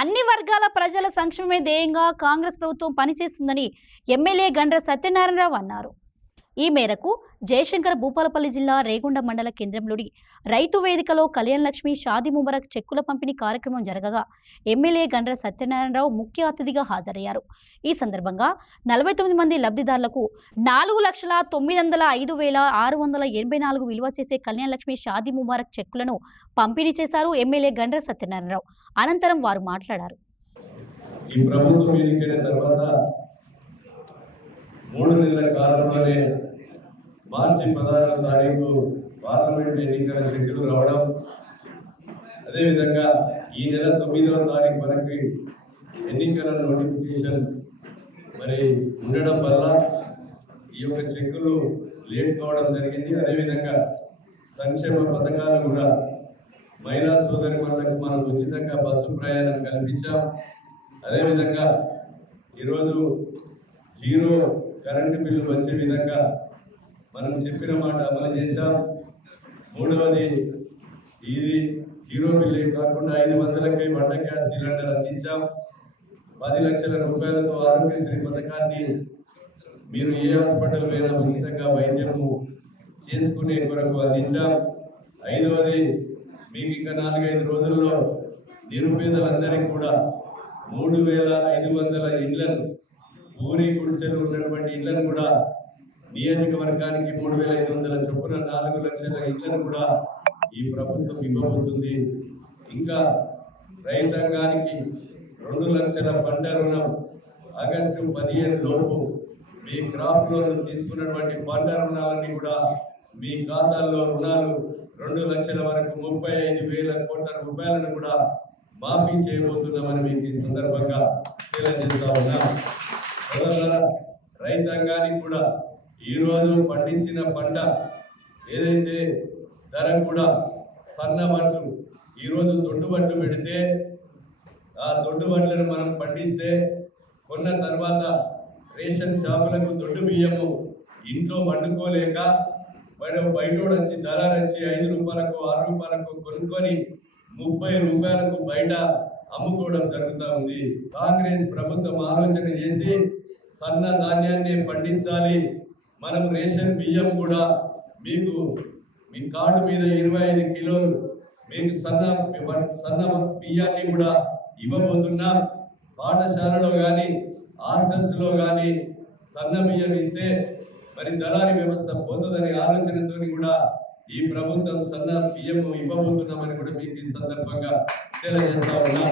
అన్ని వర్గాల ప్రజల సంక్షేమమే ధ్యేయంగా కాంగ్రెస్ ప్రభుత్వం పనిచేస్తుందని ఎమ్మెల్యే గండ్ర సత్యనారాయణరావు అన్నారు. ఈ మేరకు జయశంకర్ భూపాలపల్లి జిల్లా రేగొండ మండల కేంద్రంలోని రైతు వేదికలో కళ్యాణ లక్ష్మి షాదీ ముబారక్ చెక్కుల పంపిణీ కార్యక్రమం జరగగా ఎమ్మెల్యే గండ్ర సత్యనారాయణరావు ముఖ్య అతిథిగా హాజరయ్యారు. ఈ సందర్భంగా 49 మంది లబ్ధిదారులకు 4,09,05,684 విలువ చేసే కళ్యాణ లక్ష్మి షాదీ ముబారక్ చెక్కులను పంపిణీ చేశారు ఎమ్మెల్యే గండ్ర సత్యనారాయణరావు. అనంతరం వారు మాట్లాడారు. ఈ ప్రభుత్వం ఎన్నికైన తర్వాత 3 నెలల కాలంలోనే మార్చి 16వ తారీఖు పార్లమెంట్ ఎన్నికల షెడ్యూల్ రావడం, అదేవిధంగా ఈ నెల 9వ తారీఖు వరకు ఎన్నికల నోటిఫికేషన్ ఉండడం వల్ల ఈ యొక్క చెక్కులు లేట్ కావడం జరిగింది. అదేవిధంగా సంక్షేమ పథకాలు కూడా మహిళా సోదరిమణులకు మనం ఉచితంగా బస్సు ప్రయాణం కల్పించాం. అదేవిధంగా ఈరోజు జీరో కరెంటు బిల్లు వచ్చే విధంగా మనం చెప్పిన మాట అమలు చేశాం. మూడవది, ఇది జీరో బిల్లు కాకుండా 500కి వంట గ్యాస్ సిలిండర్ అందించాం. 10 లక్షల రూపాయలతో ఆరోగ్యశ్రీ పథకాన్ని మీరు ఏ హాస్పిటల్ అయినా ఉచితంగా వైద్యము చేసుకునే కొరకు అందించాం. 5వది, మీకు ఇంకా 4-5 రోజుల్లో నిరుపేదలందరికీ కూడా 3,500 ఇళ్లను, ఊరి గుడిసెలు ఉన్నటువంటి ఇళ్లను కూడా నియోజకవర్గానికి 3,500 చొప్పున 4 లక్షల ఇళ్లను కూడా ఈ ప్రభుత్వం ఇవ్వబోతుంది. ఇంకా రైతాంగానికి 2 లక్షల పంట రుణం ఆగస్టు 15 లోపు మీ క్రాప్ లోన్ తీసుకున్నటువంటి పంట రుణాలన్నీ కూడా మీ ఖాతాల్లో రుణాలు 2 లక్షల వరకు 35,000 కోట్ల రూపాయలను కూడా మాఫీ చేయబోతున్నామని మీకు ఈ సందర్భంగా తెలియజేస్తా ఉన్నాం. రైతాంగానికి కూడా ఈరోజు పండించిన పంట ఏదైతే ధర కూడా సన్న వడ్లు ఈరోజు దొడ్డు వడ్లు పెడితే ఆ దొడ్డు వడ్లను మనం పండిస్తే కొన్న తర్వాత రేషన్ షాపులకు దొడ్డు బియ్యము ఇంట్లో వండుకోలేక బయటోడు వచ్చి దళారు వచ్చి 5 రూపాయలకు 6 రూపాయలకు కొనుక్కొని 30 రూపాయలకు బయట అమ్ముకోవడం జరుగుతూ ఉంది. కాంగ్రెస్ ప్రభుత్వం ఆలోచన చేసి సన్న ధాన్యాన్ని పండించాలి. మనం రేషన్ బియ్యం కూడా మీకు మీ కార్డు మీద 25 కిలోలు మీకు సన్న బియ్యాన్ని కూడా ఇవ్వబోతున్నాం. పాఠశాలలో కానీ హాస్టల్స్లో కానీ సన్న బియ్యం ఇస్తే దళారీ వ్యవస్థ పోతుందనే ఆలోచనతో కూడా ఈ ప్రభుత్వం సన్న బియ్యం ఇవ్వబోతున్నామని కూడా మీకు ఈ సందర్భంగా తెలియజేస్తా ఉన్నాం.